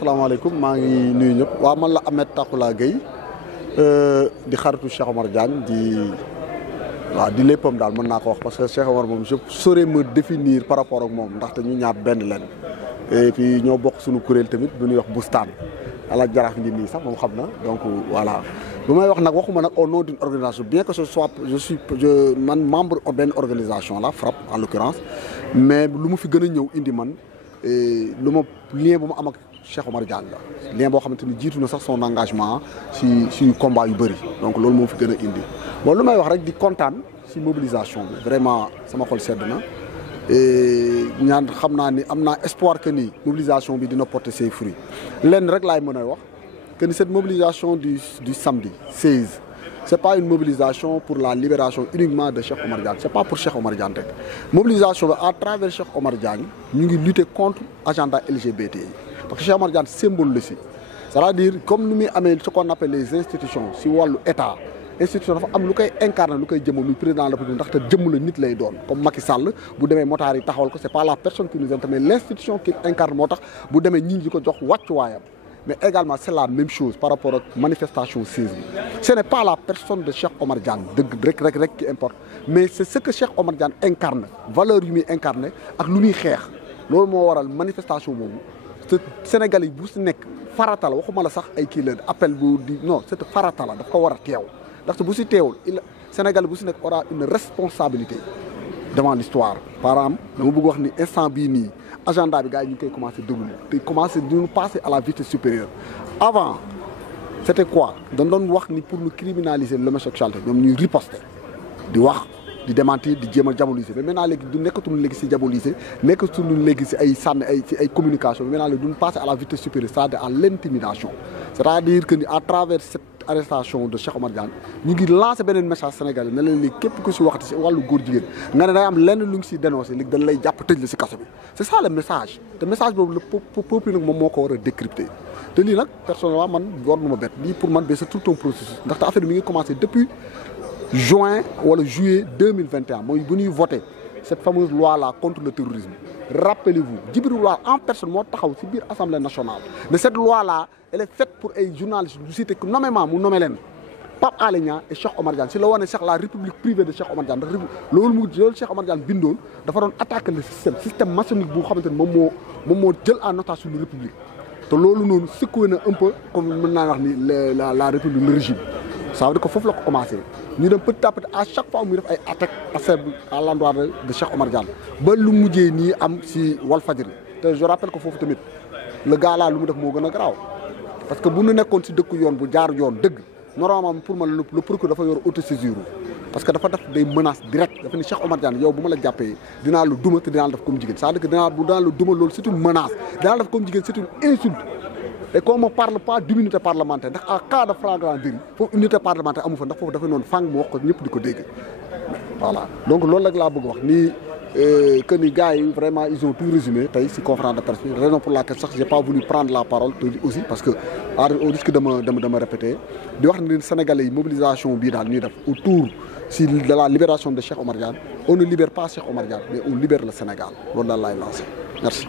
asalaamaaleykum maa ngi nuyu ñëpp waaw man la Ahmed Takhoula Gueye di xaritu Cheikh Omar Diagne di léppam daal mën naa ko wax parce que Cheikh Omar moom je saurais me définir par rapport ak moom ndaxte ñu ñaar benn leen et puis ñoo bokk suñu kuréel tamit bu ñuy wax bustaan ala jaraaf ngi nii sax moom xam na donc voilà bu may wax nag waxuma nag au nom d'une organisation bien que ce soit man membre benn organisation la FRAPP en l'occurrence mais lu mu fi gën a ñëw indi man lu ma lien bu ma am ak Cheikh Omar Diagne la lien boo xamante ni jiitu na sax son engagement si combat yu bëri donc loolu moo fi gën a indi bon lu may wax rek di kontaan si mobilisation bi vraiment sama xol sedd na ñaan xam naa ni am naa espoir que ni mobilisation bi dina porter ses fruits lenn rek laay mën a wax que ni cette mobilisation du samedi 16 c'est pas une mobilisation pour la libération uniquement de Cheikh Omar Diagne c'est pas pour Cheikh Omar Diagne rek mobilisation bi à travers Cheikh Omar Diagne ñu ngi lutter contre agenda LGBT yi parce que Cheikh Omar Diagne symbole la si c'est-à-dire comme ni muy amee ce qu'on appelle les institutions si wàllu état institution dafa am lu koy incarner lu koy jëmmal muy président de la République ndaxte jëmm la nit lay doon comme Macky Sall bu demee motaar yi taxawal ko c'est pas la personne qui nous intéresse mais l'institution qui incarne moo tax bu demee ñi di ko jox wàccuwaayam mais également c'est la même chose par rapport ak manifestation 16 bi ce n'est pas la personne de Cheikh Omar Diagne dëgg rek qui importe mais c'est ce que Cheikh Omar Diagne incarne valeur yu muy incarné ak lu muy xeex loolu moo waral manifestation boobu te Sénégal yi bu si nekk farata la waxuma la sax ay kii la appel bu di non c'est farata la daf ko war a teew ndaxte bu si teewul Sénégal bu si nekk aura une responsabilité devant l'histoire par exemple dama bëgg wax ni instant bii nii agenda bi gars yi ñu ngi koy commencé dérouler te commencé di passer à la vitesse supérieure avant c'était quoi dañ doon wax ni pour nous criminaliser l'homosexualité ñoom ñuy riposter di wax di démentir di jéem a diaboliser mais maintenant léegi du nekkatul léegi si diaboliser nekkatul léegi si ay sànni ay communication mais maintenant léegi duñ passer à la vitesse supérieure c'est-à-dire à l'intimidation c'est-à-dire que ni à travers cette arrestation de Cheikh Omar Diagne ñu ngi lancé beneen message sénégalais ne leen léegi képp ku si waxati si wàllu góor jigéen nga ne day am lenn lu ngi si dénoncé léegi dañ lay jàpp tëj la si kaso bi c'est ça le message te message boobu le peuple nag moom moo ko war a décrypter te lii nag personnellement man war na ma bett lii pour man c'est tout un processus ndaxte affaire bi mi ngi commencé depuis juin wala juillet 2021 mooy bu ñuy voté cette fameuse loi là contre le terrorisme rappelez-vous Djibril War en personne moo taxaw ci biir assemblée nationale mais cette loi là elle est faite pour ay journalistes du cité que nommément mu nommé leen Pape Alé Niang et Cheikh Omar Diagne si la wane Cheikh la république privée de Cheikh Omar Diagne ndax loolu Cheikh Omar Diagne bindoon dafa doon attaquer le système maçonnique bu xamante ne moom moo jël en otage suñu république te loolu noonu secoué na un peu comme mën naa wax ni la république le régime ça veut dire que foofu la ko commencé ñu dem petit à petit à chaque fois muy def ay attaques à l'endroit de Cheikh Omar Diagne ba lu mujjee nii am si Walfadjri te je rappelle que foofu tamit le gars là lu mu def moo gën a garaaw parce que bu ñu nekkoon si dëkku yoon bu jaar yoon dëgg normalement pour man le procureur dafa yor autosaisir parce que dafa def des menaces directes dafa ni Cheikh Omar Diagne yow bu ma la jàppee dinaa la duma te dinaa la def comme jigéen c'est-à-dire que dinaa la duma loolu c'est une menace dinaa la def comme jigéen c'est une insulte et qu'on ne parle pas d'immunité parlementaire ndax en cas de flagrant délit foofu immunité parlementaire amu fa ndax foofu dafa noonu fang mu wax ko ñëpp di ko dégg voilà donc loolu rek laa bëgg wax nii que ni gars yi vraiment ils ont tout résumé tey si conférence de presse bi raison pour laquelle sax j'ai pas voulu prendre la parole aussi parce que au risque de me répéter di wax ne Sénégalais yi mobilisation bii daal ñuy def autour si de la libération de Cheikh Omar Diagne on ne libère pas Cheikh Omar Diagne mais on libère le Sénégal loolu daal laay lancé merci